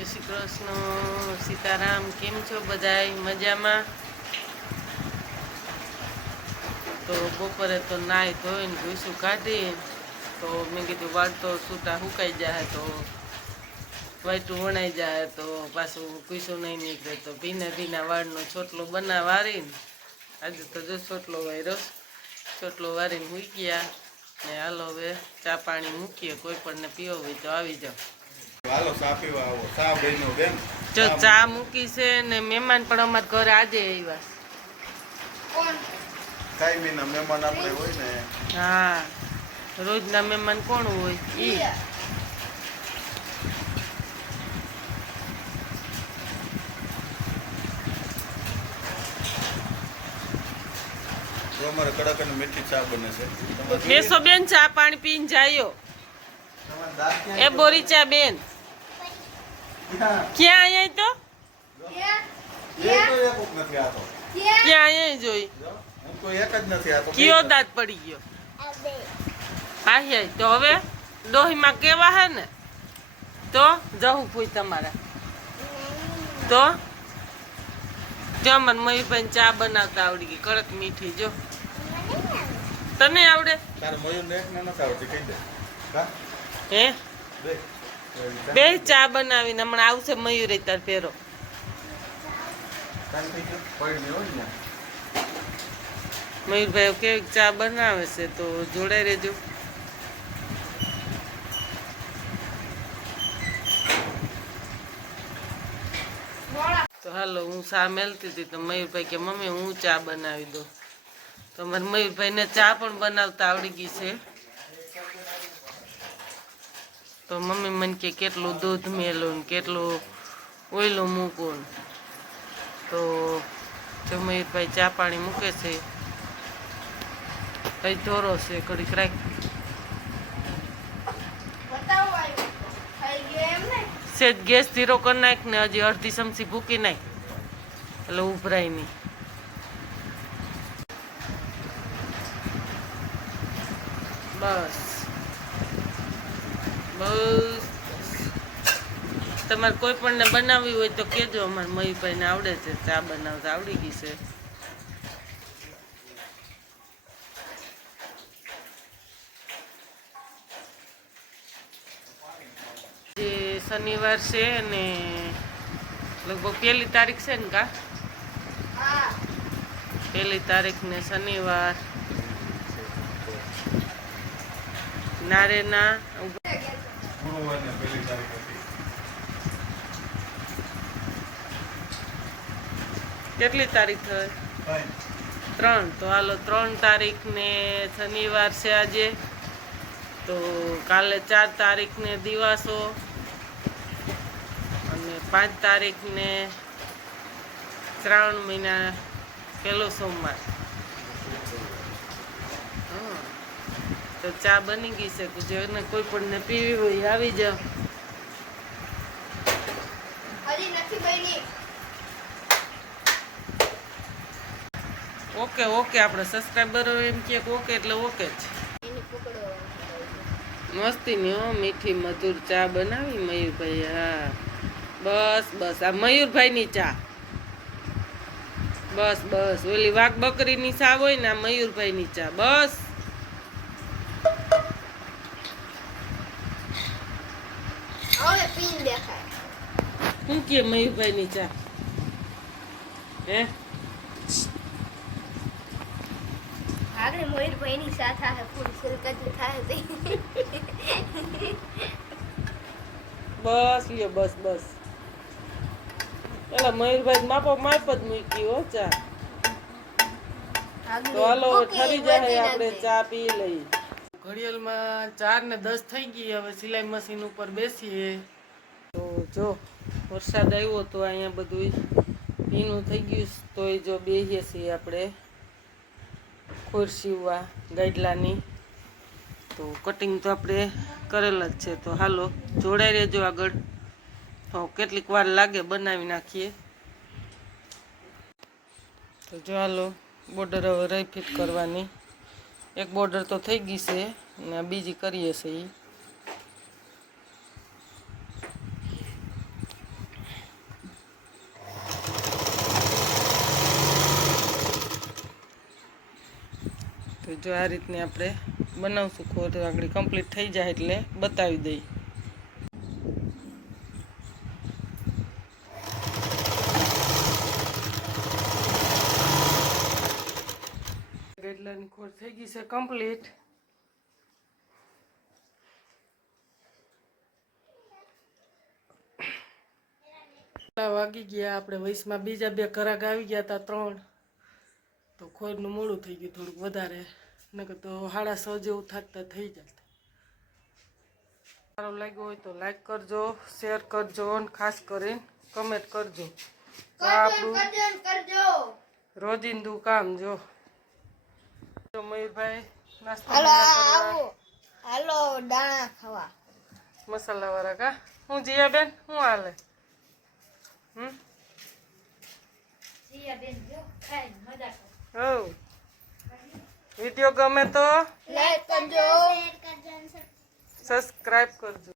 જય શ્રી કૃષ્ણ, સીતારામ, કેમ છો બધા મજામાં? તો બપોરે તો નાય ધોઈને ભૂસું કાઢી, તો મેં કીધું વાળ તો સૂટા સુકાઈ જાય તો વાઈટું વણાઈ જાય તો પાછું કુસું નહીં નીકળે તો ભીના ભીના વાળનો છોટલો બના વારીને આજે તો જો છોટલો વાયરો છોટલો વારીને મૂક્યા, ને હાલો હવે ચા પાણી મૂકીએ, કોઈ પણને પીવો હોય તો આવી જાઓ. હાલો ચા પીવા આવો. ચા બહેનો બેન. જો ચા મૂકી. છે ને મહેમાન પણ અમારા ઘરે આજે આવ્યા કાયમીના મહેમાન આપણે હોય ને. હા રોજના મહેમાન કોણ હોય? ઈ. અમારે કડક અને મીઠી ચા બને છે. બેસો બેન ચા પાણી પીને જાયો. એ બોરી ચા બેન. ક્યાં? ક્યાં? અહીંયા તો ક્યાં? અહીંયા જોઈ? હું કયો દાંત પડી ગયો? આહ્યા તો હવે ડોહીમાં કેવા હે ને? તો જવું પૂછ તમારે. તો? જો મને મયુરભાઈ ચા બનાવતા આવડી ગઈ કડક મીઠી જો. તને આવડે? તારે મયુર ને એક ને નથી આવડતી કહી દે. હા? હે બે ચા બનાવીને હમણાં આવશે મયુર તાર ને મયુરભાઈ કેવી ચા બનાવે છે તો જોડે રેજો હાલો, હું ચા મેલતી હતી તો મયુરભાઈ કે, મમ્મી, હું ચા બનાવી દઉં. તો મારે મયુરભાઈને ચા પણ બનાવતા આવડી ગઈ છે. તો મમ્મી મને કે કેટલું દૂધ મેલું ને કેટલું ઓયલું મૂકું. તો જો મયુરભાઈ ચા પાણી મૂકે છે. કઈ ધોરો છે ઘડીક રાખ. સેજ ગેસ ધીરો કરી નાખ ને હજી અડધી ચમચી ભૂકી નાખ. એટલે ઉભરાય નહીં. બસ. બસ. તમારે કોઈ પણને બનાવવી હોય તો કેજો અમારે મયુરભાઈને આવડે છે, ચા બનાવતા આવડી ગઈ છે. જે શનિવાર છે અને લગભગ પહેલી તારીખ છે ને કા? પહેલી તારીખ ને શનિવાર. નારેના ગુરુવારને પહેલી તારીખ હતી. કેટલી તારીખ થઈ ત્રણ. તો હાલો ત્રણ તારીખ ને શનિવાર છે આજે. તો કાલે ચાર તારીખ ને દિવાસો. અને પાંચ તારીખ ને શ્રાવણ મહિના પહેલો સોમવાર હં. તો ચા બની ગઈ છે. કે જેને કોઈ પણ ને પીવી હોય આવી જાઓ. ઓકે ઓકે આપણે સબસ્ક્રાઈબર એમ કે ઓકે એટલે ઓકે જ. મસ્તીની હો મીઠી મધુર ચા બનાવી મયુરભાઈ હા. બસ બસ આ મયુરભાઈની ચા. બસ બસ ઓલી વાઘ બકરીની ચા હોય ને આ મયુરભાઈની ચા. બસ. શું કે મયુરભાઈની ચા હે આગળ મયુરભાઈની સાથે આ પૂરી સિલકતી થાય બસ લ્યો બસ બસ પેલા મયુરભાઈ માપો માપ જ મૂકી હો ચા તો હાલો ઠરી જાય આપણે ચા પી લઈ ઘડિયાળમાં ચાર ને દસ થઈ ગઈ, હવે સિલાઈ મશીન ઉપર બેસીએ. તો જો, વરસાદ આવ્યો તો અહીંયા બધું ભીનું થઈ ગયું તો એ જો બેસીએ છીએ આપણે ખોર સીવવા ગાઈડલાની તો કટિંગ તો આપણે કરેલ જ છે. તો હાલો, જોડાઈ રહેજો આગળ. તો કેટલીક વાર લાગે બનાવી નાખીએ. તો જો હાલો, બોર્ડર હવે રહી ફિટ કરવાની. એક બોર્ડર તો થઈ ગઈ છે ને બીજી કરીએ છીએ એ જો આ રીતની આપણે બનાવશું. ખોર આગળ કમ્પ્લીટ થઈ જાય એટલે બતાવી દઈએ ખોટ થઈ ગઈ છે કમ્પ્લીટ વાગી ગયા આપણે વૈશમાં બીજા બે કરાક આવી ગયા હતા ત્રણ. તો ખોરનું મોડું થઈ ગયું થોડુંક વધારે. નકર તો સાડા સો જેવું થાકતા થઈ જાય. સારું લાગ્યું હોય તો લાઈક કરજો શેર કરજો અને ખાસ કરીને કમેન્ટ કરજો. આપણું કરજો. રોજિંદુ કામ જો. જો મયુરભાઈ નાસ્તો હાલો આવો. હાલો દાણા ખાવા. મસાલા વાળા કા? હું જીયા બેન હું હાલે હમ? જીયા બેન જો ખાઈ મજા કરો. હવ. વિડિયો ગમે તો લાઈક કરજો. સબસ્ક્રાઇબ કરજો.